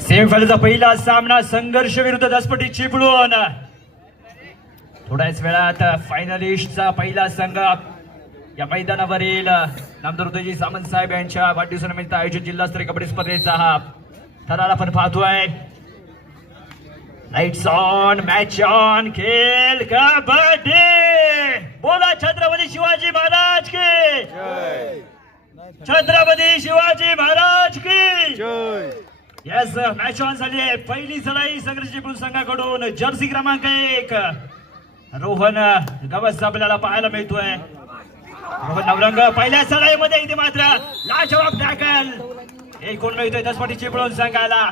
सेमीफायनलचा पहिला सामना संघर्ष विरुद्ध दसपटी चिपळूण. थोड्याच वेळात फायनलिस्टचा पहिला संघ या मैदानावरील नामदार उदयजी सामंत साहेब यांच्या वाढदिवसानिमित्त आयोजित जिल्हास्तरीय कबड्डी स्पर्धेचा हा थरार आपण पाहतोय. लाइट्स ऑन, मॅच ऑन, खेळ कबड्डी. बोला छत्रपती शिवाजी महाराज की जय. छत्रपती शिवाजी महाराज की जय. यस, मॅच ऑन झाली आहे. पहिली चढाई संघर्ष चिपळूण संघाकडून जर्सी क्रमांक 1 रोहन गवस आपल्याला पाहायला मिळतोय. रोहन नवरंग पहिल्या चढाईमध्ये इथे मात्र लाजवाब टॅकल एक गुण मिळतोय दसपटी चिपळूण संघाला.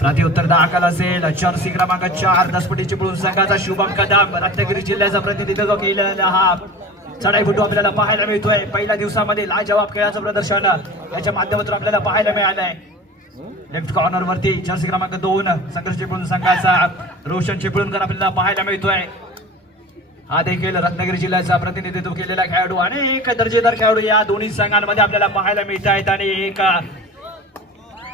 प्रत्युत्तर दाखल असेल जर्सी क्रमांक 4 दसपटी चिपळूण संघाचा शुभम कदम. रत्नागिरी जिल्ह्याचा प्रतिनिधित्व केलेला हा चढाईपटू आपल्याला पाहायला मिळतोय. पहिल्या दिवसामध्ये लाजवाब खेळाचं प्रदर्शन याच्या माध्यमातून आपल्याला पाहायला मिळालंय. लेफ्ट कॉर्नर वरती जर्सी क्रमांक 2 संघर्ष चिपळूण संघाचा रोशन चिपळूणकर आपल्याला पाहायला मिळतोय. हा देखील रत्नागिरी जिल्ह्याचा प्रतिनिधित्व केलेला खेळाडू आणि एक दर्जेदार खेळाडू या दोन्ही संघांमध्ये आपल्याला पाहायला मिळत आहेत आणि एक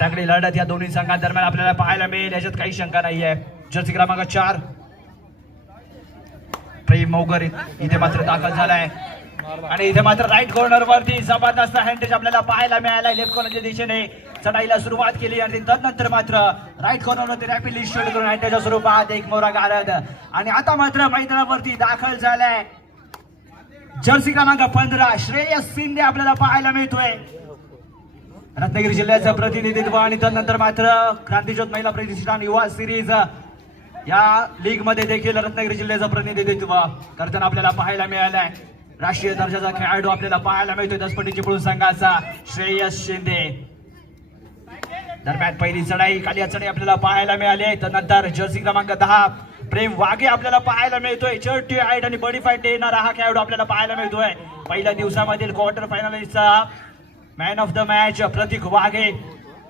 तगडी लढत या दोन्ही संघांदरम्यान आपल्याला पाहायला मिळेल याच्यात काही शंका नाहीये. जर्सी क्रमांक 4 प्रेम मोगर इथे मात्र दाखल झालाय आणि इथे मात्र राईट कॉर्नर वरती जबरदस्त हँडटच आपल्याला पाहायला मिळालाय. लेफ्ट कॉर्नरच्या दिशेने चढाईला सुरुवात केली आणि त्यानंतर मात्र राईट कॉर्नरवरती रॅपिडली शूट करून हँडटच्या स्वरूपात एक मोरा गारद आणि आता मात्र मैदानावरती दाखल झालाय जर्सी क्रमांक 15 श्रेयस शिंदे आपल्याला पाहायला मिळतोय. रत्नागिरी जिल्ह्याचं प्रतिनिधित्व आणि त्यानंतर मात्र क्रांतिज्योत महिला प्रतिष्ठान युवा सिरीज या लीग मध्ये देखील रत्नागिरी जिल्ह्याचं प्रतिनिधित्व करताना आपल्याला पाहायला मिळालंय. राष्ट्रीय दर्जाचा खेळाडू आपल्याला पाहायला मिळतोय दसपटी चिपळूण संघाचा श्रेयस शिंदे. दरम्यान पहिली चढाई खाली चढाई आपल्याला पाहायला मिळाली. त्यानंतर जर्सी क्रमांक 10 प्रेम वाघे आपल्याला पाहायला मिळतोय. चर्टी हाईट आणि बॉडी फाईट देणारा हा खेळाडू आपल्याला पाहायला मिळतोय. पहिल्या दिवसामधील क्वार्टर फायनलिस्टचा man of the match Pratik Waghe.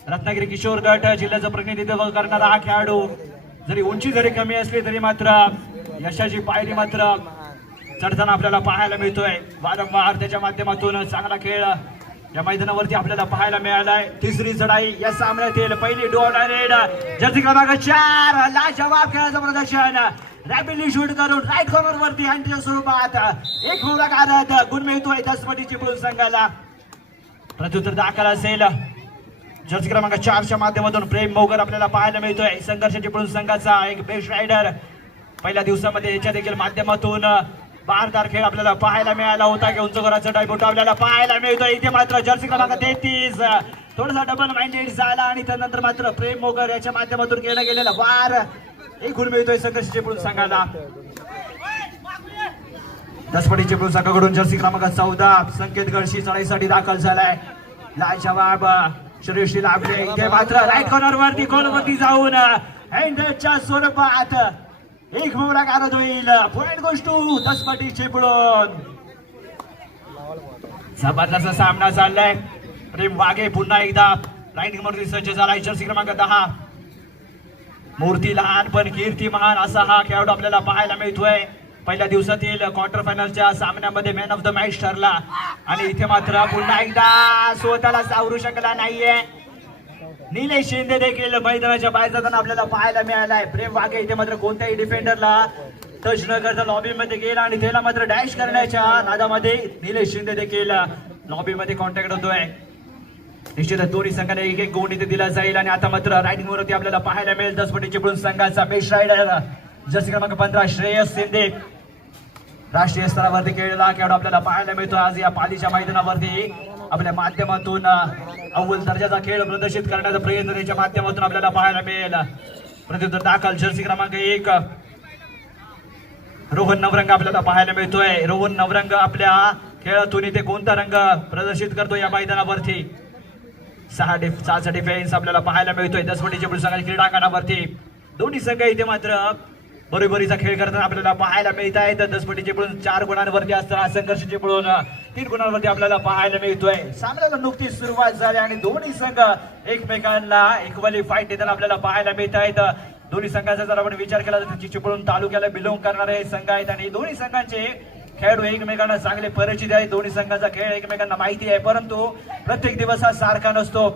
Ratnagiri किशोर गट जिल्ह्याचं प्रतिनिधित्व करणारा हा खेळाडू जरी उंची जरी कमी असली तरी मात्र यशाची पायरी मात्र चढताना आपल्याला पाहायला मिळतोय. वारंवार त्याच्या माध्यमातून चांगला खेळ या मैदानावरती आपल्याला पाहायला मिळालाय. तिसरी चढाई या सामन्यातील पहिली डोन रेड जर्सी क्रमांक 4 लाजवाब खेळाचं प्रदर्शन रॅपिडली शूट करून राईट कॉर्नर वरती हँडच्या स्वरूपात एक मोरा गारद गुण मिळतोय दसपटी चिपळूण संघाला. प्रत्युत्तर दाखल असेल जर्सी क्रमांक 4च्या माध्यमातून प्रेम मोगर आपल्याला पाहायला मिळतोय. संघर्ष चिपळूण संघाचा एक बेस्ट रायडर पहिल्या दिवसामध्ये याच्या देखील माध्यमातून बारदार खेळ आपल्याला पाहायला मिळाला होता. उंच घराचा डायबोट आपल्याला पाहायला मिळतोय. इथे मात्र जर्सी क्रमांक 33 थोडासा डबल माइंडेड झाला आणि त्यानंतर मात्र प्रेम मोगर याच्या माध्यमातून केला गेलेला वार एक गुण मिळतोय संघर्ष चिपळूण संघाला. दसपटी चिपळूण संघाकडून जर्सी क्रमांक 14 संकेत गळशी चढाईसाठी दाखल झालाय. लाजवाब श्रेयशी लाभले. इथे मात्र राईट कॉर्नर वरती जाऊन हँडच्या स्वरूपात एक मोरा गारद होईल. पॉइंट गोष्ट दसपटी चिपळूण. जबरदस्त सामना चाललाय. प्रेम वाघे पुन्हा एकदा राईट वरती सज्ज झालाय. जर्सी क्रमांक 10 मूर्ती लहान पण कीर्ती महान असा हा खेळाडू आपल्याला पाहायला मिळतोय. पहिल्या दिवसातील क्वार्टर फायनलच्या सामन्यामध्ये मॅन ऑफ द मॅच ठरला आणि इथे मात्र पुन्हा एकदा स्वतःला सावरू शकला नाहीये. निलेश शिंदे देखील मैदानाच्या बाहेर जाताना आपल्याला पाहायला मिळालाय. प्रेम वाघे इथे मात्र कोणत्याही डिफेंडरला टच न करता लॉबी मध्ये गेला आणि त्याला मात्र डॅश करण्याच्या नादामध्ये निलेश शिंदे देखील लॉबी मध्ये कॉन्टॅक्ट होतोय. निश्चितच दोन्ही संघाने एक एक गुण इथे दिला जाईल आणि आता मात्र रायडिंग वरती आपल्याला पाहायला मिळेल दसपटी चिपळूण संघाचा बेस्ट रायडर जर्सी क्रमांक 15 श्रेयस शिंदे. राष्ट्रीय स्तरावरती खेळलेला खेळाडू आपल्याला पाहायला मिळतो. आज या पालीच्या मैदानावरती आपल्या माध्यमातून अव्वल दर्जाचा खेळ प्रदर्शित करण्याचा प्रयत्न त्याच्या माध्यमातून आपल्याला पाहायला मिळेल. प्रत्युत्तर दाखल जर्सी क्रमांक 1 रोहन नवरंग आपल्याला पाहायला मिळतोय. रोहन नवरंग आपल्या खेळातून इथे कोणता रंग प्रदर्शित करतो या मैदानावरती. 6चा डिफेन्स आपल्याला पाहायला मिळतोय दसपटी चिपळूण संघाच्या क्रीडांगणावरती. दोन्ही संघ इथे मात्र बरोबरीचा खेळ करताना आपल्याला पाहायला मिळत आहे. तर दसपटी चिपळूण 4 गुणांवरती असताना संघर्ष चिपळूण 3 गुणांवरती आपल्याला पाहायला मिळतोय. सामन्याला नुकतीच सुरुवात झाली आणि दोन्ही संघ एकमेकांना इक्वली फाईट देताना आपल्याला पाहायला मिळत आहेत. दोन्ही संघाचा जर आपण विचार केला तर चिपळूण तालुक्याला बिलोंग करणारे संघ आहेत आणि दोन्ही संघांचे खेळाडू एकमेकांना चांगले परिचित आहे. दोन्ही संघाचा खेळ एकमेकांना माहिती आहे, परंतु प्रत्येक दिवस हा सारखा नसतो.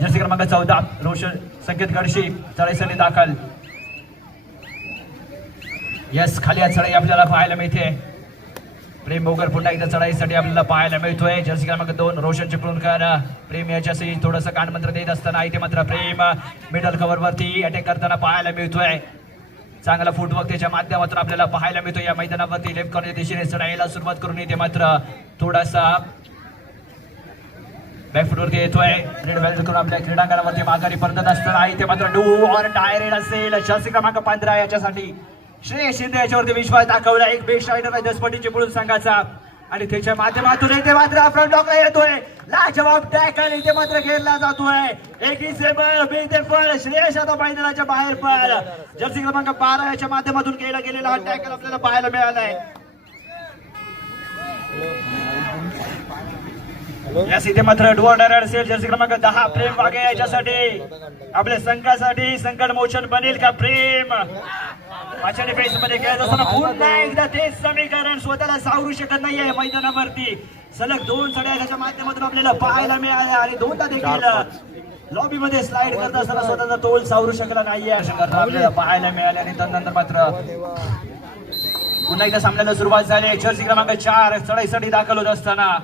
जर्सी क्रमांक 14 रोशन संकेत गडशी चढाईसाठी दाखल. यस, खाली चढाई आपल्याला पाहायला मिळते. प्रेम बोगर पुन्हा एकदा चढाईसाठी आपल्याला पाहायला मिळतोय. जर्सी क्रमांक 2 रोशन चिपळूणकर. प्रेम याच्याशी थोडंसं कानमंत्र देत असताना इथे मात्र प्रेम मिडल कव्हर वरती अटॅक करताना पाहायला मिळतोय. चांगला फुटवर्क त्याच्या माध्यमातून आपल्याला पाहायला मिळतो. या मैदानावरती लेफ्ट कॉर्नरच्या दिशेने चढायला सुरुवात करून इथे मात्र थोडासा बॅकफुटवरती येतोय. रेड व्हॅल्यू करून आपल्या क्रीडांगणावरती माघारी परतत असताना इथे मात्र डू ऑर डायरेक्ट असेल. जर्सी क्रमांक 15 याच्यासाठी श्रेयस शिंदे याच्यावरती विश्वास दाखवला. एक बेस्ट रायडर आहे दसपटी चिपळूण संघाचा आणि त्याच्या माध्यमातून इथे मात्र फ्रंट लॉक येतोय. लाजवाब टॅकल इथे मात्र खेळला जातोय. एक ब्युटिफुल श्रेयस आता मैदानाच्या बाहेर पड. जर्सी क्रमांक 12 याच्या माध्यमातून केला गेलेला हा टॅकल आपल्याला पाहायला मिळालाय. यास इथे मात्र डू ऑर डायरेक्ट असेल. जर्सी क्रमांक 10 प्रेम वागे याच्यासाठी आपल्या संघासाठी संकट मोशन बनेल का प्रेम. पाचव्या डिफेन्स मध्ये खेळत असताना पुन्हा एकदा तेच समीकरण स्वतःला सावरू शकत नाहीये मैदानावरती. सलग 2 चढ्या त्याच्या माध्यमातून आपल्याला पाहायला मिळाल्या आणि दोनदा देखील लॉबी मध्ये स्लाइड करत असताना स्वतःचा तोल सावरू शकला नाहीये अशा करता आपल्याला पाहायला मिळाले. आणि त्यानंतर मात्र पुन्हा एकदा सामन्याला सुरुवात झाली. जर्सी क्रमांक 4 चढाईसाठी दाखल होत असताना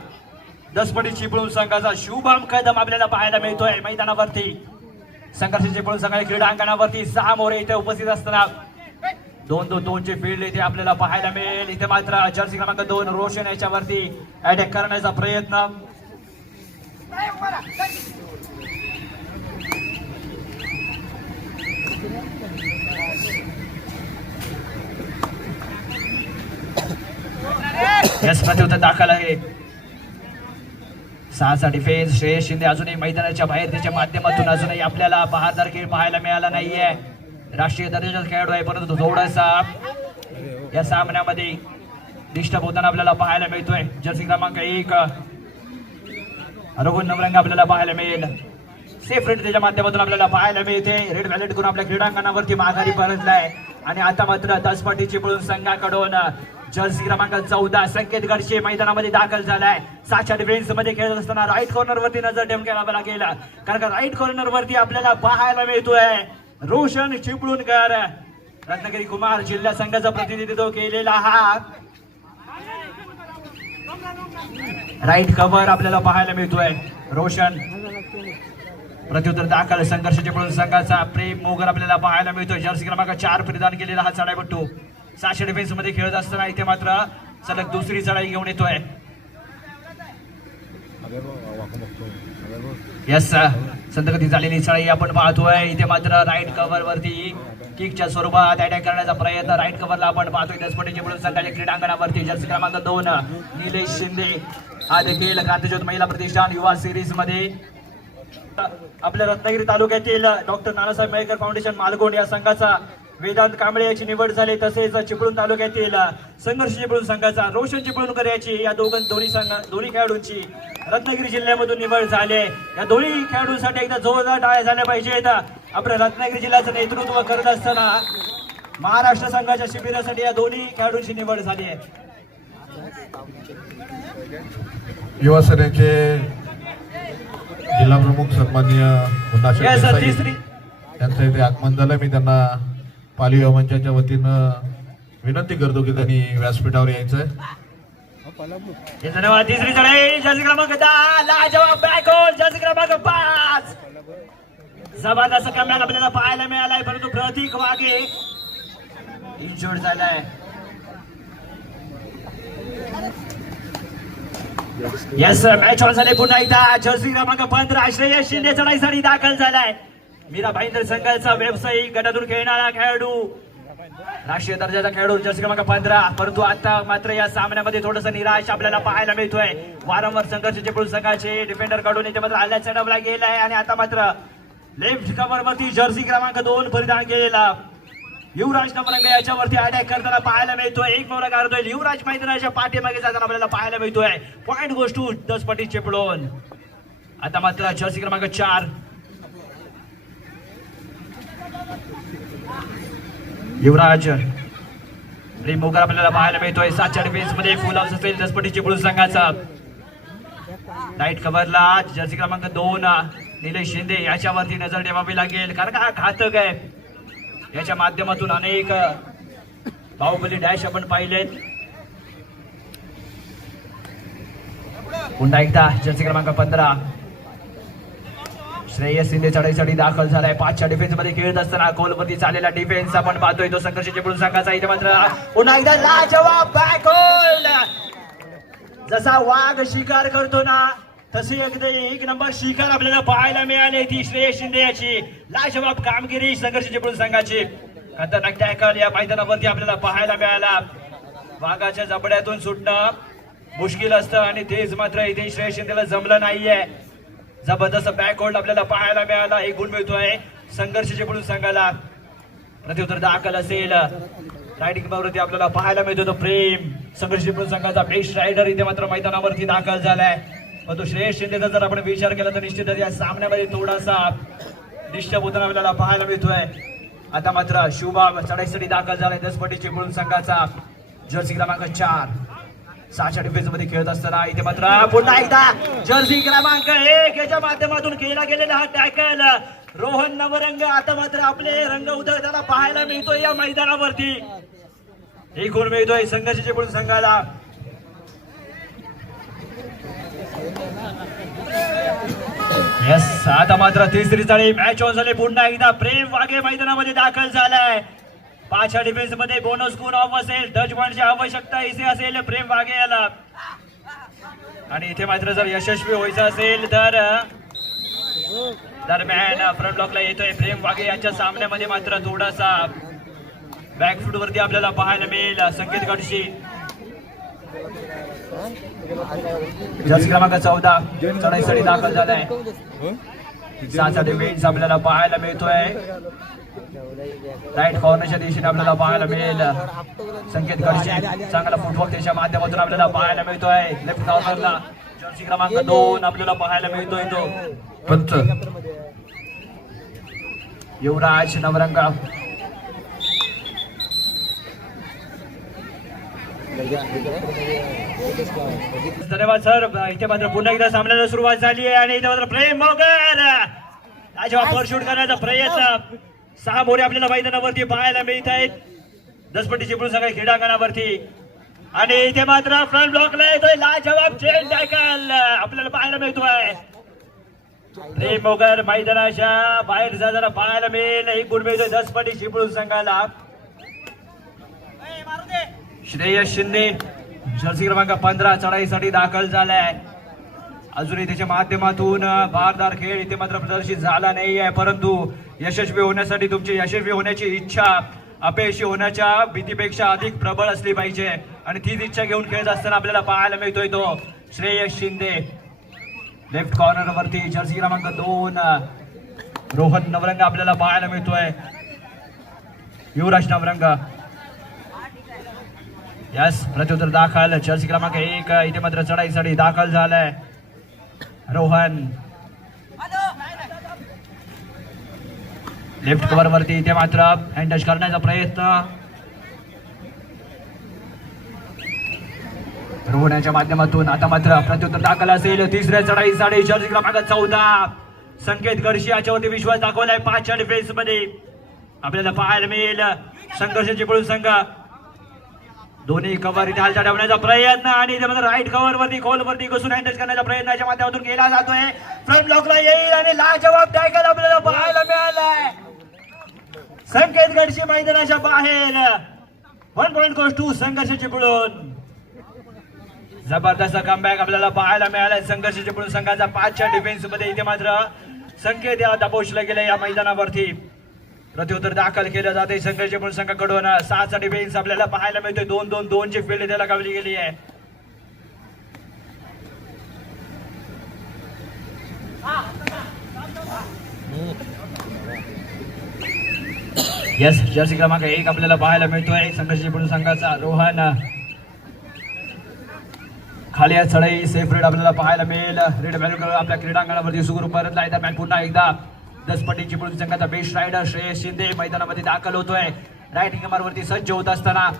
दसपटी चिपळूण संघाचा शुभम कदम आपल्याला पाहायला मिळतोय मैदानावरती. संघर्ष चिपळूण संघाच्या क्रीडांगणावरती 6 मोरे इथे उपस्थित असताना 2-2 ची फील्ड इथे आपल्याला पाहायला मिळेल. इथे मात्र जर्सी क्रमांक 2 रोशन याच्यावरती अटॅक करण्याचा प्रयत्न. यस, प्रत्युत्तर दाखल आहे. 6चा डिफेन्स. श्रेयस शिंदे अजूनही मैदानाच्या बाहेर त्याच्या माध्यमातून अजूनही आपल्याला बहारदार खेळ पाहायला मिळाला नाहीये. राष्ट्रीय दर्जाचा खेळाडू आहे, परंतु थोडासा या सामन्यामध्ये डिस्टर्ब होताना आपल्याला पाहायला मिळतोय. जर्सी क्रमांक 1 रघुन नवरंग आपल्याला पाहायला मिळेल. सेफ रेड त्याच्या माध्यमातून आपल्याला पाहायला मिळते. रेड व्हॅलेट करून आपल्या क्रीडांगणावरती माघारी परतलाय आणि आता मात्र दसपटी चिपळूण संघाकडून जर्सी क्रमांक 14 संकेत गडशे मैदानामध्ये दाखल झालाय. 6च्या डिफेन्स मध्ये खेळत असताना राईट कॉर्नर वरती नजर ठेवावी लागेल, कारण का राईट कॉर्नर वरती आपल्याला पाहायला मिळतोय रोशन चिपळूणकर. रत्नागिरी कुमार जिल्हा संघाचं प्रतिनिधित्व केलेला हा राईट कव्हर आपल्याला पाहायला मिळतोय. रोशन प्रत्युत्तर दाखल. संघर्ष चिपळूण संघाचा प्रेम मोगर आपल्याला पाहायला मिळतोय. जर्सी क्रमांक 4 परिधान केलेला हा चढाईपट्टू 6च्या डिफेन्स मध्ये खेळत असताना इथे मात्र सलग दुसरी चढाई घेऊन येतोय. यस, संतगती झालेली चढाई आपण पाहतोय. इथे मात्र राईट कव्हर वरती किकच्या स्वरूपात अटॅक करण्याचा प्रयत्न राईट कव्हरला आपण पाहतोय. दसपटी चिपळूण संघाच्या क्रीडांगणावरती जर्सी क्रमांक 2 निलेश शिंदे हा देखील क्रांतिज्योत महिला प्रतिष्ठान युवा सिरीज मध्ये आपल्या रत्नागिरी तालुक्यातील डॉक्टर नानासाहेब मयेकर फाउंडेशन मालगोंड या संघाचा वेदांत कांबळे याची निवड झाली. तसेच चिपळूण तालुक्यातील संघर्ष चिपळूण संघाचा रोशन चिपळूणकर याची या दोन्ही खेळाडूंची रत्नागिरी जिल्ह्यामधून निवड झाली. या दोन्ही खेळाडूंसाठी एकदा जोरदार टाळ्या झाल्या पाहिजेत. आपल्या रत्नागिरी जिल्ह्याचं नेतृत्व करत असताना महाराष्ट्र संघाच्या शिबिरासाठी या दोन्ही खेळाडूंची निवड झाली आहे. युवा सेनेचे जिल्हा प्रमुख सन्माननीय मुन्ना शेख यांचं इथे आगमन झालं. मी त्यांना पाली युवा मंचाच्या वतीनं विनंती करतो की त्यांनी व्यासपीठावर यायचंय. धन्यवाद. तिसरी चढाई जर्सी क्रमांक 10 लाजवाब बॅकहोल. जर्सी क्रमांक 5 जबरदस्त कमबॅक आपल्याला पाहायला मिळालाय, परंतु प्रतीक वागे इंजोर्ड झालाय. यस, मॅच ऑन झाले पुन्हा एकदा. जर्सी क्रमांक 15 श्रेयस शिंदे चढाईसाठी दाखल झालाय. मीरा भाईंदर संघाचा व्यावसायिक गटातून खेळणारा खेळाडू राष्ट्रीय दर्जाचा खेळाडू जर्सी क्रमांक 15, परंतु आता मात्र या सामन्यामध्ये थोडस निराश आपल्याला पाहायला मिळतोय. वारंवार संघर्ष चिपळूण संघाचे डिफेंडर कडून इथे मात्र हल्ला चढवला गेलाय आणि आता मात्र लेफ्ट कव्हर वरती जर्सी क्रमांक 2 परिधान केलेला युवराज नवरंग याच्यावरती अटॅक करताना पाहायला मिळतोय. एक मोरा काढतोय युवराज मैदानाच्या पाठीमागे जाताना आपल्याला पाहायला मिळतोय. Point goes to Daspati Chiplun. आता मात्र जर्सी क्रमांक 4 युवराज प्रेम मोगर आपल्याला पाहायला मिळतोय 7च्या डिफेन्स मध्ये फुल हाऊस असेल दसपट्टी चिपळूण संघाचा. राईट कव्हरला जर्सी क्रमांक 2 निलेश शिंदे याच्यावरती नजर ठेवावी लागेल कारण का घातक आहे. याच्या माध्यमातून अनेक बाहुबली डॅश आपण पाहिलेत. पुन्हा एकदा जर्सी क्रमांक 15 श्रेयस शिंदे चढाईसाठी दाखल झालाय. 5च्या डिफेन्स मध्ये खेळत असताना गोलवरती चाललेला डिफेन्स आपण पाहतोय तो संघर्ष चिपळूण संघाचा. इथे मात्र पुन्हा एकदा लाजवाब बॅक होल. जसा वाघ शिकार करतो ना तशी एकदा एक नंबर शिकार आपल्याला पाहायला मिळाली. ती श्रेयस शिंदे याची लाजवाब कामगिरी संघर्ष चिपळूण संघाची. खतरनाक टॅकल या मैदानावरती आपल्याला पाहायला मिळाला. वाघाच्या जबड्यातून सुटणं मुश्किल असतं आणि तेच मात्र इथे श्रेयस शिंदेला जमलं नाहीये. जबरदस्त बॅक होल्ड आपल्याला पाहायला मिळाला. एक गुण मिळतोय संघर्ष चिपळूण संघाला. प्रत्युत्तर दाखल असेल रायडिंग वरती आपल्याला पाहायला मिळतो तो प्रेम संघर्ष चिपळूण संघाचा बेस्ट रायडर इथे मात्र मैदानावरती दाखल झालाय. पण तो श्रेयस शिंदेचा जर आपण विचार केला तर निश्चितच या सामन्यामध्ये थोडासा डिस्टर्ब होताना आपल्याला पाहायला मिळतोय. आता मात्र शुभम चढाईसाठी दाखल झालाय दसपट्टी चिपळूण संघाचा. जर्सी क्रमांक 4 6च्या डिफेन्स मध्ये खेळत असताना इथे मात्र पुन्हा एकदा जर्सी क्रमांक 1 याच्या माध्यमातून केला गेलेला हा टॅकल. रोहन नवरंग आता मात्र आपले रंग उधळताना पाहायला मिळतोय या मैदानावरती. एक गुण मिळतोय संघर्ष चिपळूण संघाला. यस आता मात्र तिसरी चाळी मॅच ऑन झाली. पुन्हा एकदा प्रेम वाघे मैदानामध्ये दाखल झालाय. 5च्या डिफेन्स मध्ये बोनस गुण ऑफ असेल. टच पॉइंटची आवश्यकता इथे असेल प्रेम वाघे याला. आणि इथे मात्र जर यशस्वी व्हायचं असेल तर दरम्यान फ्रंट ब्लॉकला येतोय प्रेम वाघे. यांच्या सामन्यामध्ये मात्र थोडासा बॅकफूट वरती आपल्याला पाहायला मिळेल संकेत गडशी. जर्सी क्रमांक 14 चढाईसाठी दाखल झालाय. 6चा डिफेन्स आपल्याला पाहायला मिळतोय. राईट कॉर्नरच्या दिशेने आपल्याला पाहायला मिळेल संकेत गडशी. चांगला फुटवर्क त्याच्या माध्यमातून आपल्याला पाहायला मिळतोय. लेफ्ट कॉर्नरला जर्सी क्रमांक 2 आपल्याला पाहायला मिळतोय तो पंच युवराज नवरंगा. धन्यवाद सर. इथे मात्र पुन्हा एकदा सामन्याला सुरुवात झाली आहे आणि इथे मात्र प्रेम मोगर याच्यावर शूट करण्याचा प्रयत्न. 6 मोरे आपल्याला मैदानावरती पाहायला मिळत आहेत दसपट्टी चिपळूण संघ क्रीडांगणावरती. आणि इथे मात्र फ्रंट ब्लॉकला येतोय लाजवाब चेन टॅकल आपल्याला पाहायला मिळतोय. प्रेम मोगर मैदानाच्या बाहेर जाताना पाहायला मिळेल. एक गुण मिळतोय दसपट्टी चिपळूण संघाला. श्रेयस शिंदे जर्सी क्रमांक 15 चढाईसाठी दाखल झालाय. अजूनही त्याच्या माध्यमातून भारदार खेळ इथे मात्र प्रदर्शित झाला नाही आहे. परंतु यशस्वी होण्यासाठी तुमची यशस्वी होण्याची इच्छा अपयशी होण्याच्या भीतीपेक्षा अधिक प्रबळ असली पाहिजे आणि तीच इच्छा घेऊन खेळत असताना आपल्याला पाहायला मिळतोय तो श्रेयस शिंदे. लेफ्ट कॉर्नर वरती जर्सी क्रमांक 2 रोहन नवरंग आपल्याला पाहायला मिळतोय. युवराज नवरंग. यस प्रत्युत्तर दाखल जर्सी क्रमांक 1 इथे मात्र चढाईसाठी दाखल झालाय रोहन. लेफ्ट कव्हर वरती इथे मात्र हँड टच करण्याचा प्रयत्न रोहनच्या माध्यमातून. आता मात्र प्रत्युत्तर दाखल असेल. तिसऱ्या चढाईसाठी जर्सी क्रमांक 14 संकेत गडशी याच्यावरती विश्वास दाखवलाय. 5च्या डिफेन्स मध्ये आपल्याला पाहायला मिळेल संघर्ष चिपळूण संघ. दोन्ही कव्हर इथे हालचाल ठेवण्याचा प्रयत्न आणि राईट कव्हर वरती खोल वरती घुसून हँड टच करण्याचा प्रयत्नाच्या माध्यमातून केला जातोय. फ्रंट ब्लॉकला येईल आणि लाजवाब टॅकल आपल्याला पाहायला मिळालाय. संकेत गडशी मैदानाच्या बाहेर. 1 पॉइंट गोज टू संघर्ष चिपळूण. जबरदस्त कमबॅक आपल्याला पाहायला मिळालाय संघर्ष चिपळूण संघाचा. 5च्या डिफेन्स मध्ये इथे मात्र संकेत याला दबोचलं गेलं या मैदानावरती. प्रत्युत्तर दाखल केलं जाते संघर्ष चिपळूण संघाकडून. 6चा डिफेन्स आपल्याला पाहायला मिळतोय. 2-2-2 ची फील्ड त्याला गावली गेली आहे. यस जर्सी क्रमांक 1 आपल्याला पाहायला मिळतोय संघर्ष चिपळूण संघाचा रोहन. खाली चढाई सेफ रेड आपल्याला पाहायला मिळेल. रेड व्हॅल्यू आपल्या क्रीडांगणावरती सुरू परतला आहे. दरम्यान पुन्हा एकदा दसपट्टी चिपळूण संघाचा बेस्ट रायडर श्रेयस शिंदे मैदानामध्ये दाखल होतोय. राईट कमारवरती सज्ज होत असताना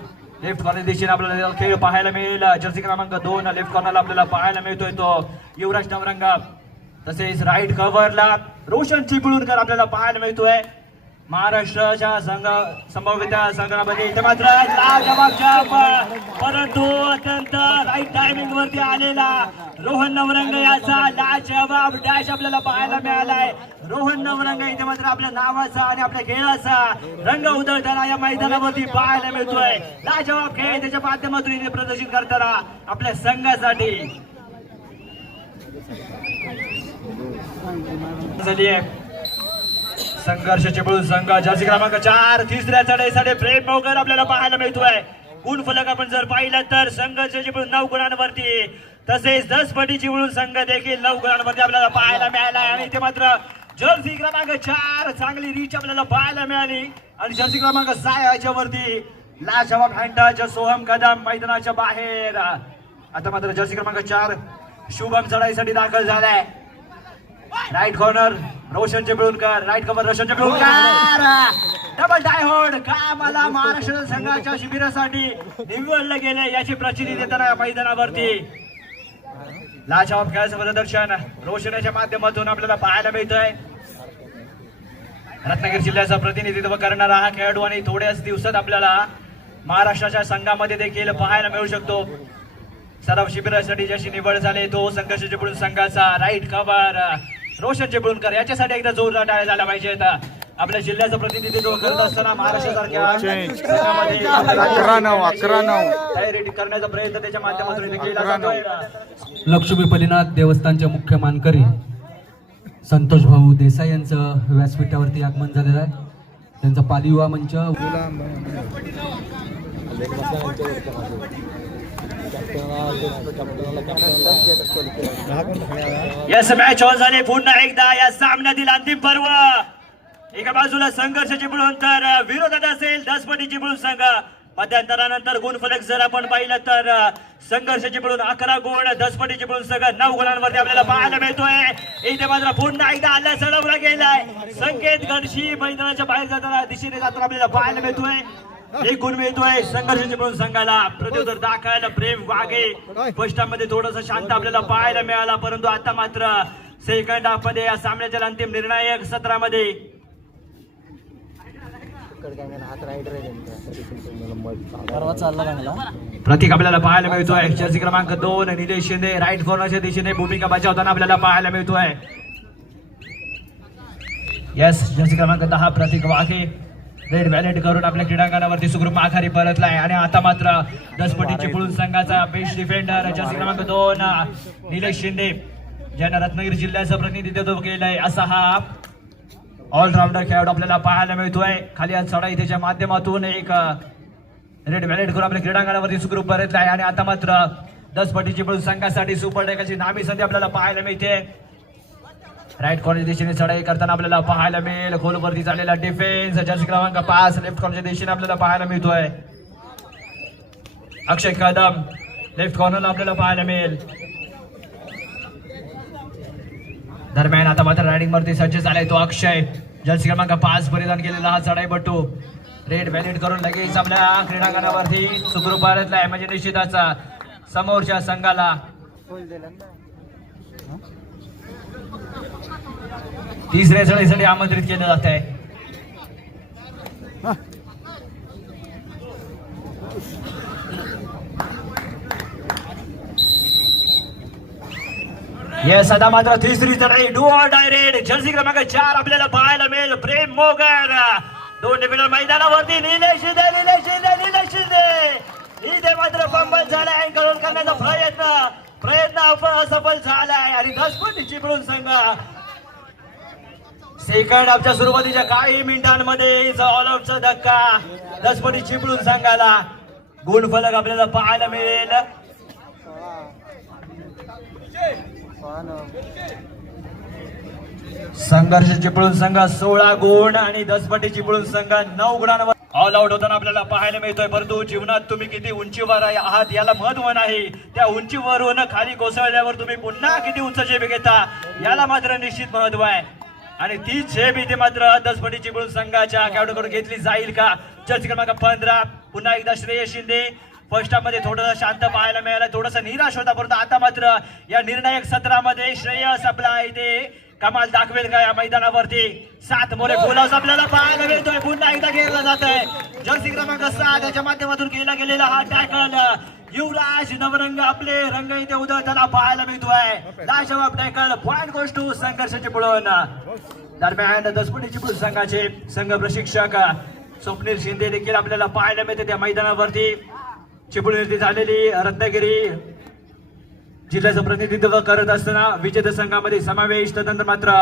लेफ्ट कॉर्नर दिशेने आपल्याला खेळ पाहायला मिळेल. जर्सी क्रमांक 2 लेफ्ट कॉर्नरला आपल्याला पाहायला मिळतोय तो युवराज नवरंगा. तसेच राईट कव्हरला रोशन चिपळूणकर आपल्याला पाहायला मिळतोय. महाराष्ट्राच्या संभाव्य संघामध्ये इथे मात्र लाजवाब जंप, परंतु अत्यंत राईट टायमिंग वरती आलेला रोहन नवरंग याचा लाजवाब डॅश आपल्याला पाहायला मिळालाय. रोहन नवरंग इथे मात्र आपल्या नावाचा आणि आपल्या खेळाचा रंग उधळताना या मैदानावरती पाहायला मिळतोय. लाजवाब खेळ त्याच्या माध्यमातून इथे प्रदर्शित करताना आपल्या संघासाठी संघर्ष चिपळूण संघ जर्सी क्रमांक 4 तिसऱ्या चढाईसाठी प्रेम मोगर आपल्याला पाहायला मिळतोय. गुण फलक आपण जर पाहिलं तर संघर्ष चिपळूण 9 गुणांवरती, तसेच 10 पटी चिपळूण संघ देखील 9 गुणांवरती आपल्याला पाहायला मिळाला. आणि इथे मात्र जर्सी क्रमांक 4 चांगली रीच आपल्याला पाहायला मिळाली. आणि जर्सी क्रमांक 6 वरती लाजवाब हँडटच सोहम कदम मैदानाच्या बाहेर. आता मात्र जर्सी क्रमांक 4 शुभम चढाईसाठी दाखल झालाय. Right corner Roshan Chiplunkar, right cover Roshan Chiplunkar, double डायहोड का मला महाराष्ट्र संघाच्या शिबिरासाठी निवडलं गेलं याची प्रचिती देताना मैदानावरती लाजवाब खेळाचं प्रदर्शन रोशनाच्या माध्यमातून आपल्याला पाहायला मिळतंय. रत्नागिरी जिल्ह्याचं प्रतिनिधित्व करणारा हा खेळाडू आणि थोड्याच दिवसात आपल्याला महाराष्ट्राच्या संघामध्ये देखील पाहायला मिळू शकतो. सराव शिबिरासाठी ज्याची निवड झाली तो संघर्ष चिपळूण संघाचा राईट कव्हर रोशन चिपळूणकर. याच्यासाठी एकदा जोरदार टाळ्या झाल्या पाहिजेत. आपल्या जिल्ह्याचं प्रतिनिधित्व करत असताना महाराष्ट्रासारख्या तयारी करण्याचा प्रयत्न त्याच्या माध्यमातून केला जातोय. लक्ष्मी पलीनाथ देवस्थानचे मुख्य मानकरी संतोष भाऊ देसाई यांचं व्यासपीठावरती आगमन झालेलं आहे. त्यांचा पाली युवा मंच यस मॅच ऑन झाले पुन्हा एकदा या सामन्यातील अंतिम पर्व. एका बाजूला संघर्ष चिपळूण तर विरोधात असेल 10 पटी चिपळूण संघ. मध्यंतरानंतर गुणफलक जर आपण पाहिलं तर संघर्ष चिपळूण 11 गुण, 10 पटी चिपळूण संघ 9 गुणांवरती आपल्याला पाहायला मिळतोय. इथे मात्र पुन्हा एकदा हल्ला चढवला गेलाय. संकेत गणशी मैदानाच्या बाहेर जाताना दिशेने जाताना आपल्याला पाहायला मिळतोय. एक गुण मिळतोय संघर्ष चिपळूण संघाला. प्रत्युत्तर दाखल प्रेम वाघे फर्स्टामध्ये थोडंसं शांत आपल्याला पाहायला मिळाला, परंतु आता मात्र सेकंड हाफ मध्ये या सामन्याच्या अंतिम निर्णायक सत्रामध्ये प्रतीक आपल्याला पाहायला मिळतोय. जर्सी क्रमांक 2 निलेश शिंदे राईट कॉर्नरच्या दिशेने भूमिका बजावताना आपल्याला पाहायला मिळतोय. यस जर्सी क्रमांक 10 प्रतीक वाघे रेड वॅलेट करून आपल्या क्रीडांगणावरती सुखरूप माघारी परतलाय. आणि आता मात्र 10 पटी चिपळूण संघाचा बेस्ट डिफेंडर जर्सी क्रमांक 2 निलेश शिंदे ज्यानं रत्नागिरी जिल्ह्याचं प्रतिनिधित्व केलंय असा हा ऑलराऊंडर खेळाडू आपल्याला पाहायला मिळतोय. खाली आज चढाई त्याच्या माध्यमातून एक रेड वॅलेट करून आपल्या क्रीडांगणावरती सुखरूप परतलाय. आणि आता मात्र 10 पटी चिपळूण संघासाठी सुपर डेकाची नामी संधी आपल्याला पाहायला मिळते. राईट कॉर्नर दिशेने चढाई करताना आपल्याला पाहायला मिळेल. खोलवरती चाललेला डिफेन्स जर्सी क्रमांक 5 लेफ्ट कॉर्नरच्या दिशेने आपल्याला पाहायला मिळतोय. अक्षय कदम लेफ्ट कॉर्नरला आपल्याला पाहायला मिळेल. दरम्यान आता मात्र रायडिंग वरती सज्ज झालाय तो अक्षय. जर्सी क्रमांक 5 परिधान केलेला हा चढाईपटू रेड वॅलेट करून लगेच आपल्या क्रीडांगणावरती सुखरूप परतलाय. म्हणजे निश्चितच समोरच्या संघाला तिसऱ्या चढाईसाठी आमंत्रित केलं जात आहे. येस आता मात्र तिसरी चढाई do or die red Jersey क्रमांक 4 आपल्याला पाहायला मिळेल. प्रेम मोगर 2 डिफेंडर मैदानावरती निलेश शिंदे इथे मात्र फंबल झालाय. अँकर करण्याचा प्रयत्न असफल झालाय. आणि 10 पटी चिपळूण संघ सेकंड हाफच्या सुरुवातीच्या काही मिनिटांमध्ये ऑल आउटचा धक्का 10 पटी चिपळूण संघाला. गुणफलक आपल्याला पाहायला मिळेल. संघर्ष चिपळूण संघ 16 गुण आणि 10 पटी चिपळूण संघ 9 गुणांवर ऑल आउट होताना आपल्याला पाहायला मिळतोय. परंतु जीवनात तुम्ही किती उंचीवर आहात याला महत्व नाही, त्या उंचीवरून खाली कोसळल्यावर तुम्ही पुन्हा किती उंच झेप घेता याला मात्र निश्चित महत्व आहे. आणि ती झेप इथे मात्र 10 पटी चिपळूण संघाच्या खेळाडूकडून घेतली जाईल का? जर्सी क्रमांक 15 पुन्हा एकदा श्रेयस शिंदे. फर्स्ट हाफ मध्ये थोडं शांत पाहायला मिळालं, थोडंसं निराश होता, परंतु आता मात्र या निर्णायक सत्रामध्ये श्रेयस आपला इथे कमाल दाखवेल का या मैदानावरती. 7 मोरे फुलास आपल्याला पाहायला मिळतोय. पुन्हा एकदा घेरला जात आहे. जर्सी क्रमांक 7 याच्या माध्यमातून केला गेलेला हा टॅकल. युवराज नवरंग आपले रंग इथे उधळताना पाहायला मिळतोय. लाजवाब टॅकल. पॉइंट गोes to संघर्षाचे पळून. दरम्यान दसपटी चिपळूण संघाचे संघ प्रशिक्षक स्वप्नील शिंदे देखील आपल्याला पाहायला मिळते त्या मैदानावरती. चिपळूण येथे झालेली रत्नागिरी जिल्ह्याचं प्रतिनिधित्व करत असताना विजेते संघामध्ये समावेश, तदनंतर मात्र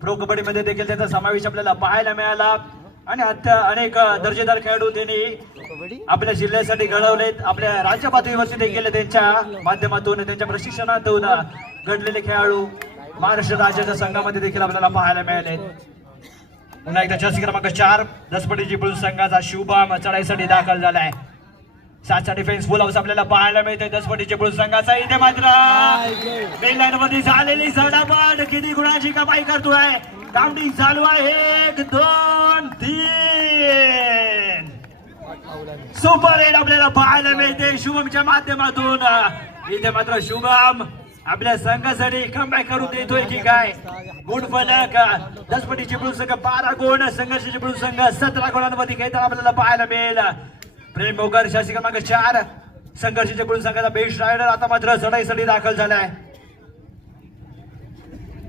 प्रो कबड्डीमध्ये देखील त्याचा समावेश आपल्याला पाहायला मिळाला. आणि आता अनेक दर्जेदार खेळाडू त्यांनी आपल्या जिल्ह्यासाठी घडवलेत. आपल्या राज्य पातळीवरती देखील त्यांच्या माध्यमातून त्यांच्या प्रशिक्षणातून घडलेले खेळाडू महाराष्ट्र राज्याच्या संघामध्ये देखील आपल्याला पाहायला मिळाले. पुन्हा एकदा जर्सी क्रमांक 4 दसपटी चिपळूण संघाचा शुभम चढाईसाठी दाखल झालाय. 7चा डिफेन्स फुल हाऊस आपल्याला पाहायला मिळते दसपटी चिपळूण संघाचा. इथे मात्र मेन लाईन मध्ये झालेली झटापट किती गुणाची कमाई करतोय. काउंटिंग चालू आहे. 1 2 3 सुपर हिट आपल्याला पाहायला मिळते शुभमच्या माध्यमातून. इथे मात्र शुभम आपल्या संघासाठी कमबॅक करून देतोय की काय. गुण फलक दसपटी चिपळूण संघ 12 गुण, संघर्ष चिपळूण संघ 17 गुणांमध्ये खेळताना आपल्याला पाहायला मिळेल. प्रेम मोगर जर्सी क्रमांक 4 संघर्ष चिपळूण संघाचा बेस्ट रायडर आता मात्र चढाईसाठी दाखल झालाय.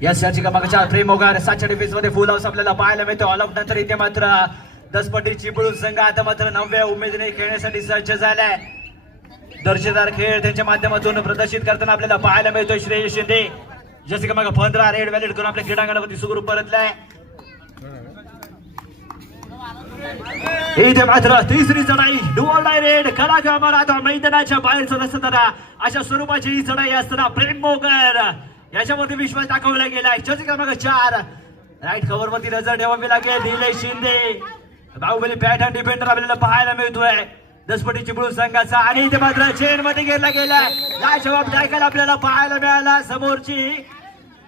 या जर्सी क्रमांक 4 प्रेम मोगर 7च्या डिफेन्स मध्ये फुल हाऊस आपल्याला पाहायला मिळतो. ऑल आउट नंतर इथे मात्र दसपटी चिपळूण संघ आता मात्र 9व्या उमेदीने खेळण्यासाठी सज्ज झालाय. दर्जेदार खेळ त्यांच्या माध्यमातून प्रदर्शित करताना आपल्याला पाहायला मिळतोय. श्रेयस शिंदे जर्सी क्रमांक 15 रेड व्हॅलिड करून आपल्या क्रीडांगणावरती सुखरूप परतलाय. इथे मात्र तिसरी चढाई डुअल डायरेड कला कामार आता मैदानाच्या बाहेरचा नसताना अशा स्वरूपाची ही चढाई असताना प्रेम मोगर याच्यावरती विश्वास दाखवला गेलाय. जर्सी क्रमांक 4 राईट कव्हर वरती नजर ठेवावी लागेल. निलेश शिंदे बाहुबली पॅटर्न डिफेंडर आपल्याला पाहायला मिळतोय दसपटी चिपळूण संघाचा. आणि इथे मात्र चेन मध्ये गेला गेलाय. लाजवाब टॅकल आपल्याला पाहायला मिळाला. समोरची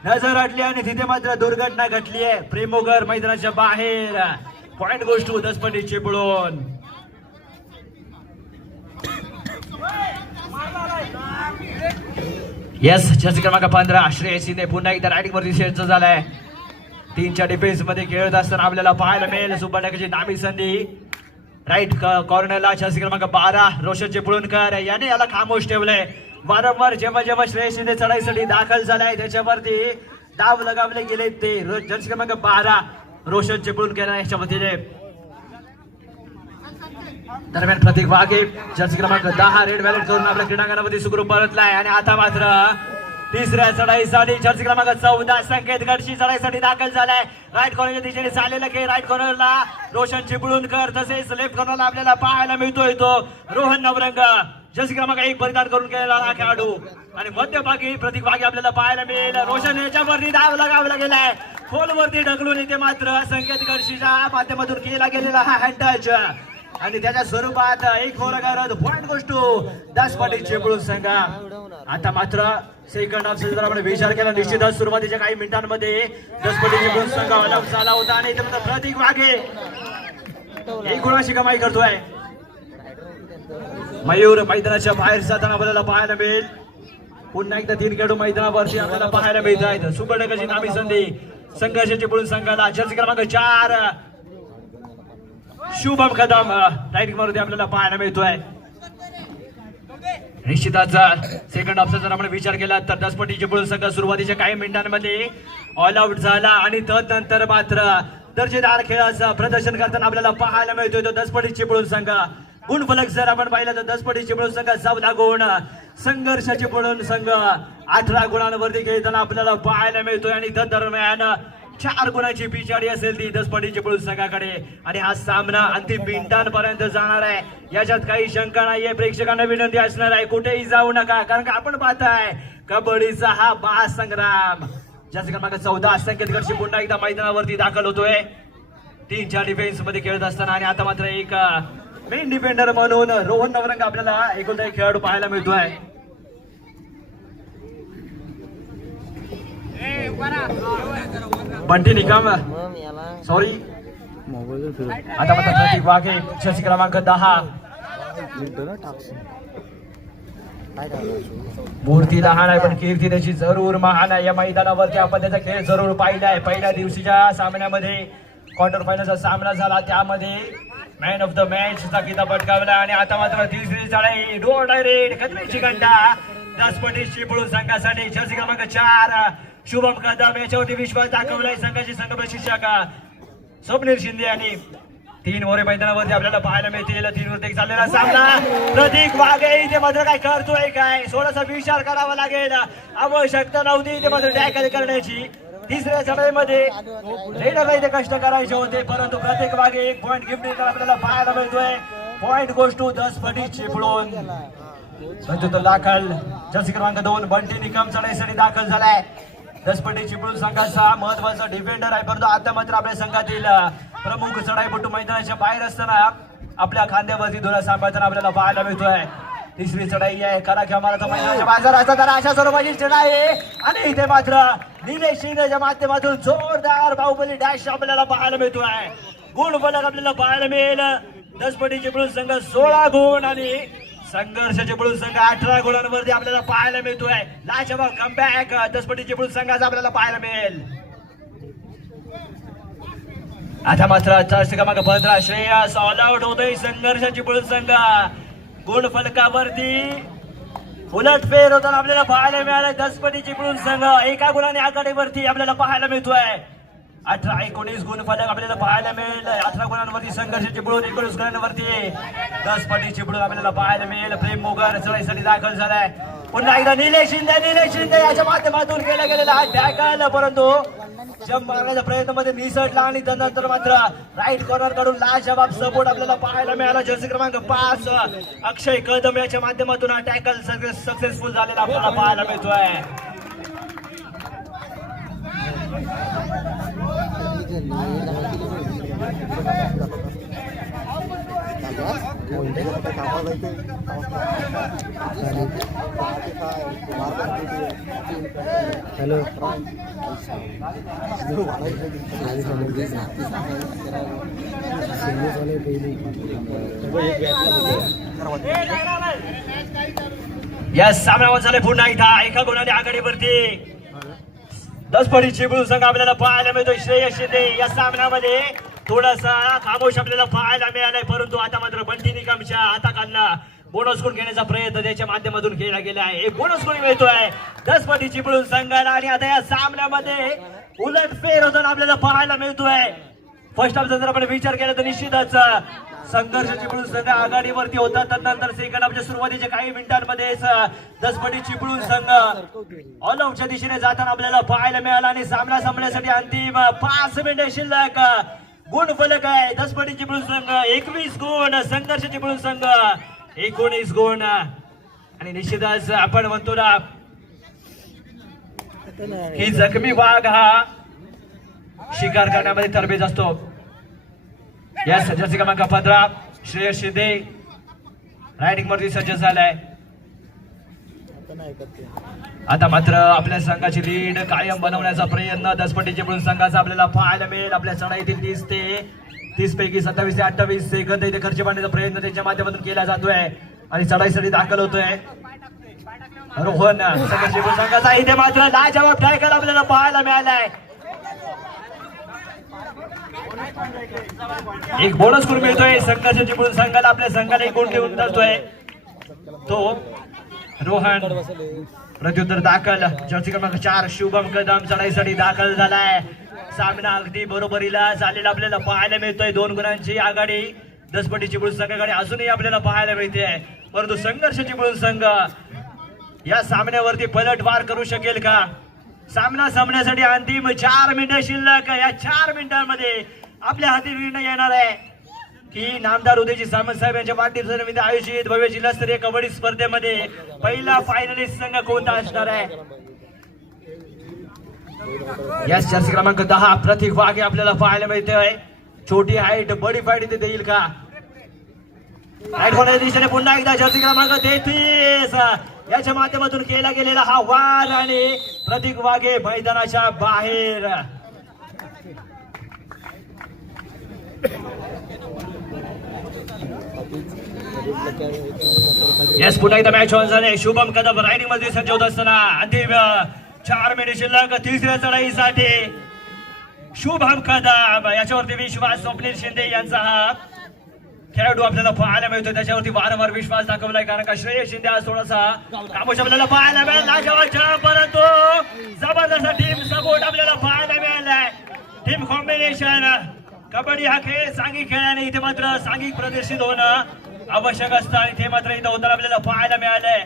नजर अडली आणि तिथे मात्र दुर्घटना घडली आहे. प्रेम मोगर मैदानाच्या बाहेर. Point goes to Daspati Chiplun. Yes jersey क्रमांक 15 श्रेयस शिंदे पुन्हा एकदा रायटिंग वरती सेट झालाय. 3च्या डिफेन्स मध्ये खेळत असताना आपल्याला पाहायला मिळेल सुपर टॅकलची नामी संधी. राईट कॉर्नरला जर्सी क्रमांक 12 रोशन चिपळूणकर याने याला खामोश ठेवलंय. वारंवार जेव्हा जेव्हा श्रेयस शिंदे चढाईसाठी दाखल झालाय त्याच्यावरती दाव लगावले गेले ते जर्सी क्रमांक 12 रोशन चिपळूणकर याच्या वतीने. दरम्यान प्रतीक वाघे जर्सी क्रमांक 10 रेड व्हॅलेट करून आपल्या क्रीडांगणामध्ये सुखरूप परतलाय. आणि आता मात्र तिसऱ्या चढाईसाठी जर्सी क्रमांक 14 संकेत गडशी चढाईसाठी दाखल झालाय. राईट कॉर्नरच्या दिशेने चाललेला खेळ राईट कॉर्नरला रोशन चिपळूणकर तसेच लेफ्ट कॉर्नरला आपल्याला पाहायला मिळतोय तो रोहन नवरंग जर्सी क्रमांक 1 परिधान करून केलेला हा खेळाडू. आणि मध्यभागी प्रतीक वाघे आपल्याला पाहायला मिळेल. रोशन याच्यावरती दाव लगावला गेलाय. खोलवरती ढकलून इथे मात्र संकेत गडशीच्या माध्यमातून केला गेलेला हा हँड टच आणि त्याच्या स्वरूपात एक गोलगारद point goes to Daspati Chiplun संघ. आता मात्र सेकंड हाफ जर आपण विचार केला निश्चितच सुरुवातीच्या काही मिनिटांमध्ये दसपटी चिपळूण संघ ऑल आउट झाला होता. आणि इथे मात्र प्रतीक वाघे एक गुणाची कमाई करतोय. मयूर मैदानाच्या बाहेर जाताना आपल्याला पाहायला मिळेल. पुन्हा एकदा 3 खेळाडू मैदानावरती आपल्याला पाहायला मिळत आहेत. सुपर टॅकलची नामी संधी संघर्ष चिपळूण संघाला. जर्सी क्रमांक 4 शुभम कदम राईट मध्ये आपल्याला पाहायला मिळतोय. निश्चितच सेकंड हाफचा जर आपण विचार केला तर दसपटी चिपळूण संघ सुरुवातीच्या काही मिनिटांमध्ये ऑल आउट झाला आणि तदनंतर मात्र दर्जेदार खेळाचं प्रदर्शन करताना आपल्याला पाहायला मिळतोय तो दसपटी चिपळूण संघ. गुणफलक जर आपण पाहिलं तर दसपटी चिपळूण संघ 14 गुण, संघर्ष चिपळूण संघ 18 गुणांवरती खेळताना आपल्याला पाहायला मिळतोय. आणि दरम्यान 4 गुणाची पिछाडी असेल ती दसपटी चिपळूण संघाकडे. आणि हा सामना अंतिम मिनिटांपर्यंत जाणार आहे याच्यात काही शंका नाहीये. प्रेक्षकांना विनंती असणार आहे कुठेही जाऊ नका कारण का आपण पाहताय कबड्डीचा हा महासंग्राम. जर्सी क्रमांक 14 संकेत गडशी पुन्हा एकदा मैदानावरती दाखल होतोय 3च्या डिफेन्स मध्ये खेळत असताना. आणि आता मात्र एक मेन डिफेंडर म्हणून रोहन नवरंग आपल्याला एकुलता एक खेळाडू पाहायला मिळतोय. बंटी निकम सॉरी आता मात्र प्रतीक वाघे जर्सी क्रमांक 10 मूर्ती लहान आहे पण कीर्ती त्याची जरूर महान आहे. या मैदानावरती आपण त्याचा खेळ जरूर पाहिलाय. पहिल्या दिवशीच्या सामन्यामध्ये क्वार्टर फायनलचा सामना झाला, त्यामध्ये मॅन ऑफ द मॅच चा किताब पटकावला आणि आता मात्र तिसरी चढाई डोर डायरेक्ट खतरीची घंटा 10 पटी चिपळूण संघासाठी जर्सी क्रमांक 4 शुभम कदम याच्यावरती विश्वास दाखवलाय संघाचे संघ प्रशिक्षक स्वप्नील शिंदे आणि 3 ओव्हर मैदानावरती आपल्याला पाहायला मिळतील. 3 वरती एक चाललेला सामना. प्रतीक वाघे इथे मात्र काय करतोय काय, थोडासा विचार करावा लागेल. आवश्यकता नव्हती इथे मात्र टॅकल करण्याची. तिसऱ्या चढाईमध्ये रेडरला इथे कष्ट करायचे होते, परंतु प्रत्येक वाघे 1 पॉईंट गिफ्ट आपल्याला पाहायला मिळतोय. पॉईंट गोष्ट टू 10 पटी चिपळूण. प्रत्युत्तर दाखल जर्सी क्रमांक 2 बंटी निकम चढाईसाठी दाखल झालाय. 10 पटी चिपळूण संघाचा महत्वाचा डिफेंडर आहे, परंतु आता मात्र आपल्या संघातील प्रमुख चढाईपटू मैदानाच्या बाहेर असताना आपल्या खांद्यावरती धुरा सांभाळताना आपल्याला पाहायला मिळतोय. तिसरी चढाई आहे करा किंवा मला मैदानाच्या बाजाराचा तर अशा स्वरूपाची चढाई आहे आणि इथे मात्र निलेश शिंदेच्या माध्यमातून जोरदार बाहुबली डॅश आपल्याला पाहायला मिळतोय. गुण फलक आपल्याला पाहायला मिळेल. 10 पटी चिपळूण संघ 16 गुण आणि संघर्ष चिपळूण संघ 18 गुणांवरती आपल्याला पाहायला मिळतोय. लाजवाब कमबॅक 10 पटी चिपळूण संघाचा आपल्याला पाहायला मिळेल. आता मात्र जर्सी क्रमांक 15 श्रेयस ऑल आउट होतोय. संघर्ष चिपळूण संघ गुण फलकावरती उलटफेर होताना आपल्याला पाहायला मिळालं. 10 पटी चिपळूण संघ 1 गुणाने आघाडीवरती आपल्याला पाहायला मिळतोय. 18-19 गुण फलक आपल्याला पाहायला मिळेल. 18 गुणांवरती संघर्ष चिपळूण, 19 गुणांवरती 10 पटी चिपळूण आपल्याला पाहायला मिळेल. प्रेम मोगर चढाईसाठी दाखल झालाय. पुन्हा एकदा निलेश शिंदे याच्या माध्यमातून केला गेलेला हा टॅकल, परंतु जंप मारण्याच्या प्रयत्नामध्ये निसटला आणि त्यानंतर मात्र राईट कॉर्नर कडून लाजवाब सपोर्ट आपल्याला पाहायला मिळाला. जर्सी क्रमांक 5 अक्षय कदम याच्या माध्यमातून हा टॅकल सक्सेसफुल झालेला आपल्याला पाहायला मिळतोय. हॅलो या सामन्यावर झाले पुन्हा एकदा 1 गुणाने आघाडीवरती 10 पटी चिपळूण संघ आपल्याला पाहायला मिळतोय. श्रेयस शिंदे या सामन्यामध्ये थोडासा खामोश आपल्याला पाहायला मिळालाय, परंतु आता मात्र बंटी निकमच्या हाताखालला बोनस गुण घेण्याचा प्रयत्न त्याच्या माध्यमातून केला गेला आहे. एक बोनस गुण मिळतोय 10 पटी चिपळूण संघाला आणि आता या सामन्यामध्ये उलटफेर होताना आपल्याला पाहायला मिळतोय. फर्स्ट हाफचा जर आपण विचार केला तर निश्चितच संघर्ष चिपळूण संघ आघाडीवरती होता. त्यानंतर सेकंड हाफच्या सुरुवातीच्या काही मिनिटांमध्ये 10 पटी चिपळूण संघ ऑल आउटच्या दिशेने जाताना आपल्याला पाहायला मिळाला आणि सामना संपण्यासाठी अंतिम 5 मिनिटे शिल्लक. गुण फलक आहे 10 पटी चिपळूण संघ 21 गुण, संघर्ष चिपळूण संघ 19 गुण. आणि निश्चितच आपण म्हणतो ना की जखमी वाघ हा शिकार करण्यामध्ये तरबेज असतो. या जर्सी क्रमांक 15 श्रेयस शिंदे रायडिंग वरती सज्ज झालाय. आता मात्र आपल्या संघाची लीड कायम बनवण्याचा प्रयत्न 10 पटी चिपळूण संघाचा आपल्याला पाहायला मिळेल. आपल्या चढाईतील 30 पैकी 27 ते 28 सेकंद इथे खर्च पाडण्याचा प्रयत्न त्यांच्या माध्यमातून केला जातोय आणि चढाईसाठी दाखल होतोय. रोहन संघर्ष चिपळूण संघाचा इथे मात्र लाजवाब टॅकल आपल्याला पाहायला मिळालाय. एक बोनस गुण मिळतोय संघर्ष चिपळूण संघाला. आपल्या संघाला एक गुण घेऊन जातोय तो रोहन. प्रत्युत्तर दाखल जर्सी क्रमांक 4 शुभम कदम चढाईसाठी दाखल झालाय. सामना अगदी बरोबरीला झालेला आपल्याला पाहायला मिळतोय. 2 गुणांची आघाडी 10 पटी चिपळूण संघाकडे अजूनही आपल्याला पाहायला मिळते, परंतु संघर्ष चिपळूण संघ या सामन्यावरती पलटवार करू शकेल का? सामना संपण्यासाठी अंतिम 4 मिनिटं शिल्लक. या 4 मिनिटांमध्ये आपल्या हाती निर्णय येणार आहे की नामदार उदयजी सामंत साहेब यांच्या वाढदिवसानिमित्त आयोजित भव्य जिल्हास्तरीय कबड्डी स्पर्धेमध्ये पहिला फायनलिस्ट संघ कोणता असणार आहे. या जर्सी क्रमांक 10 प्रतीक वाघे आपल्याला पाहायला मिळतोय. छोटी हाईट बडी फाईट इथे देईल का? राईट होण्याच्या दिशेने पुन्हा एकदा जर्सी क्रमांक 33 याच्या माध्यमातून केला गेलेला हा वार आणि प्रतीक वाघे मैदानाच्या बाहेर. येस पुन्हा एकदा मॅच ऑन झाले. शुभम कदम रायडिंग मध्ये सज्ज होत असताना अंतिम 4 मिनिट शिल्लक तिसऱ्या चढाईसाठी शुभम कदम याच्यावरती विश्वास स्वप्नील शिंदे यांचा हा खेळाडू आपल्याला पाहायला मिळतो. त्याच्यावरती वारंवार विश्वास दाखवलाय कारण का श्रेयस शिंदे आज थोडासा कामोश आपल्याला पाहायला मिळाला. परंतु जबरदस्त टीम सपोर्ट आपल्याला पाहायला मिळालाय. टीम कॉम्बिनेशन कबड्डी हा खेळ सांघिक खेळाने इथे मात्र सांघिक प्रदर्शित होणं आवश्यक असतं आणि ते मात्र इथं होताना आपल्याला पाहायला मिळालंय.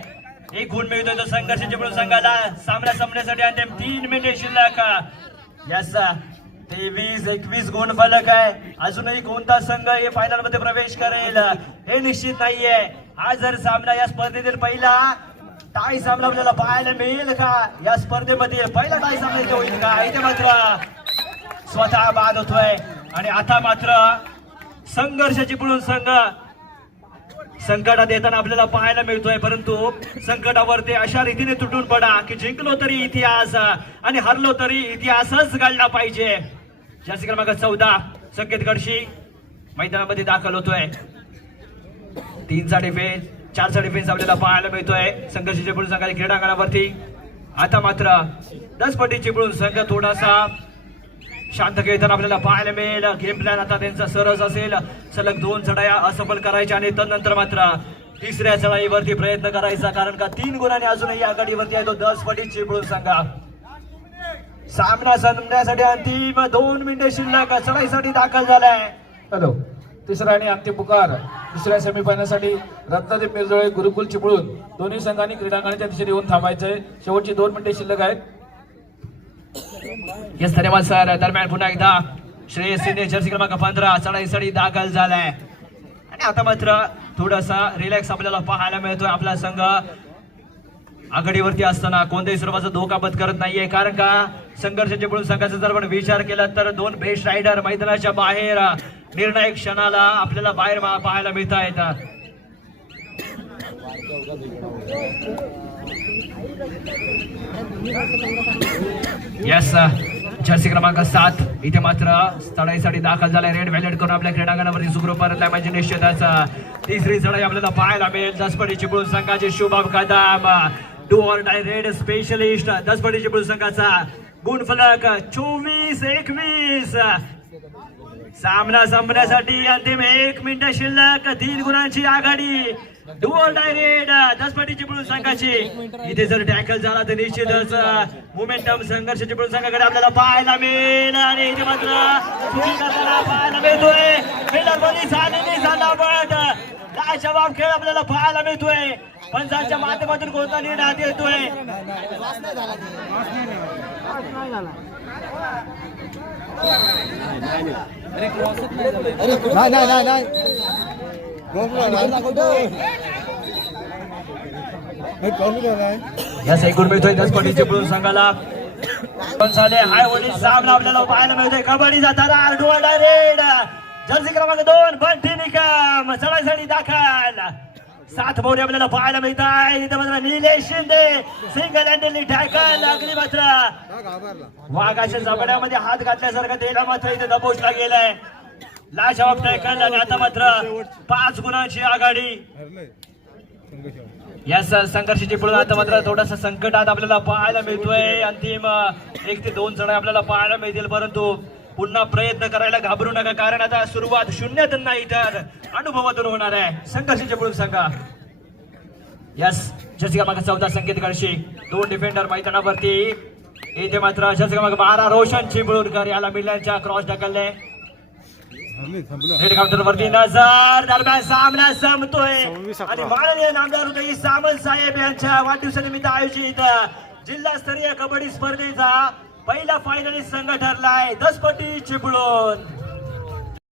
एक गुण मिळतोय तो संघर्ष चिपळूण संघाला. सामना संपण्यासाठी अंतिम 3 मिनिटे शिल्लक. यस 23-21 गुण फलक आहे. अजूनही कोणता संघ हे फायनल मध्ये प्रवेश करेल हे निश्चित नाहीये. हा जर सामना या स्पर्धेतील पहिला टाय सामना आपल्याला पाहायला मिळेल का? या स्पर्धेमध्ये पहिला टाय सामना इथे होईल का? इथे मात्र स्वतः बाद होतोय आणि आता मात्र संघर्ष चिपळूण संघ संकटात येताना आपल्याला पाहायला मिळतोय. परंतु संकटावरती अशा रीतीने तुटून पडा की जिंकलो तरी इतिहास आणि हरलो तरी इतिहासच घडला पाहिजे. जास्ती क्रमांक 14 संकेत गडशी मैदानामध्ये दाखल होतोय. 3चा डिफेन्स 4चा डिफेन्स आपल्याला पाहायला मिळतोय संघर्ष चिपळूण संघाच्या क्रीडांगणावरती. आता मात्र 10 पटी चिपळूण संघ थोडासा शांत खेळताना आपल्याला पाहायला मिळेल. गेम प्लॅन आता त्यांचा सरस असेल. सलग 2 चढाया असफल करायच्या आणि त्यानंतर मात्र तिसऱ्या चढाईवरती प्रयत्न करायचा कारण का 3 गुणांनी अजूनही आघाडीवरती आहे तो 10 पटी चिपळूण संघ. सामना संपण्यासाठी अंतिम 2 मिनिटे शिल्लक. चढाईसाठी दाखल झालाय. हॅलो तिसरा आणि अंतिम पुकार तिसऱ्या सेमीफायनलसाठी रत्नदीप मिरजोळे गुरुकुल चिपळूण दोन्ही संघांनी क्रीडांगणाच्या दिशेने येऊन थांबायचंय. शेवटची 2 मिनिटे शिल्लक आहेत. येस धन्यवाद सर. दरम्यान पुन्हा एकदा श्रेयस शिंदे जर्सी क्रमांक 15 चढाईसाठी दाखल झालाय आणि आता मात्र थोडासा रिलॅक्स आपल्याला पाहायला मिळतोय. आपला संघ आघाडीवरती असताना कोणत्याही स्वरूपाचा धोका पत्करत नाहीये कारण का संघर्ष चिपळूण संघाचा जर आपण विचार केला तर 2 बेस्ट रायडर मैदानाच्या बाहेर निर्णायक क्षणाला आपल्याला बाहेर पाहायला मिळत आहेत. यस जर्सी क्रमांक 7 इथे मात्र चढाईसाठी दाखल झालाय. रेड व्हॅलेट करून आपल्या क्रीडांगणावरती सुखरूप परतलाय म्हणजे निश्चितच तिसरी चढाई आपल्याला पाहायला मिळेल. 10 पटी चिपळूण संघाचे Shubham Kadam do or die red specialist 10 पटी चिपळूण संघाचा गुणफलक 24-21. सामना संपण्यासाठी अंतिम 1 मिनिट शिल्लक. 3 गुणांची आघाडी. डू ऑर डाय रेड 10 पटी चिपळूण संघाची. इथे जर टॅकल झाला तर निश्चितच मोमेंटम संघर्ष चिपळूण संघाकडे आपल्याला पाहायला मिळेल आणि इथे मात्र चुकी करताना पाहायला मिळतोय. फिल्डरमध्ये झालेली झटापट लाजवाब खेळ आपल्याला पाहायला मिळतोय. पंचांच्या माध्यमातून कोणता निर्णय हाती येतोय? या गुण मिळतोय 10 पटी चिपळूण संघाला. हाय वडील सामना आपल्याला पाहायला मिळतोय. कबड्डीचा थरार do or die red Jersey क्रमांक 2 बंटी निकम चढाईसाठी दाखल. 7 बोर्ड आपल्याला पाहायला मिळत आहे. इथे मात्र निलेश शिंदे सिंगल हँडली टॅकल. अगदी मात्र वाघाच्या जबड्यामध्ये हात घातल्यासारखं त्याला मात्र इथे दबोचला गेलाय. लाजवाब टॅकल आणि आता मात्र 5 गुणांची आघाडी. या संघर्ष चिपळूण आता मात्र थोडासा संकटात आपल्याला पाहायला मिळतोय. अंतिम 1 ते 2 चढाई आपल्याला पाहायला मिळतील परंतु पुन्हा प्रयत्न करायला घाबरू नका कारण आता सुरुवात शून्यातून नाही तर अनुभवातून होणार आहे. संघर्ष चिपळूण संघ यस जर्सी क्रमांक 14 संकेत गडशी 2 डिफेंडर मैदानावरती. इथे मात्र जर्सी क्रमांक 12 रोशन चिपळूणकर याला मिडलँडच्या क्रॉस ढकलले. रेड काउंटर वरती नजर. दरम्यान सामना संपतोय आणि माननीय नामदार उदय सामंत साहेब यांच्या वाढदिवसानिमित्त आयोजित जिल्हास्तरीय कबड्डी स्पर्धेचा पहिला फायनलिस्ट संघ ठरलाय 10 पटी चिपळूण.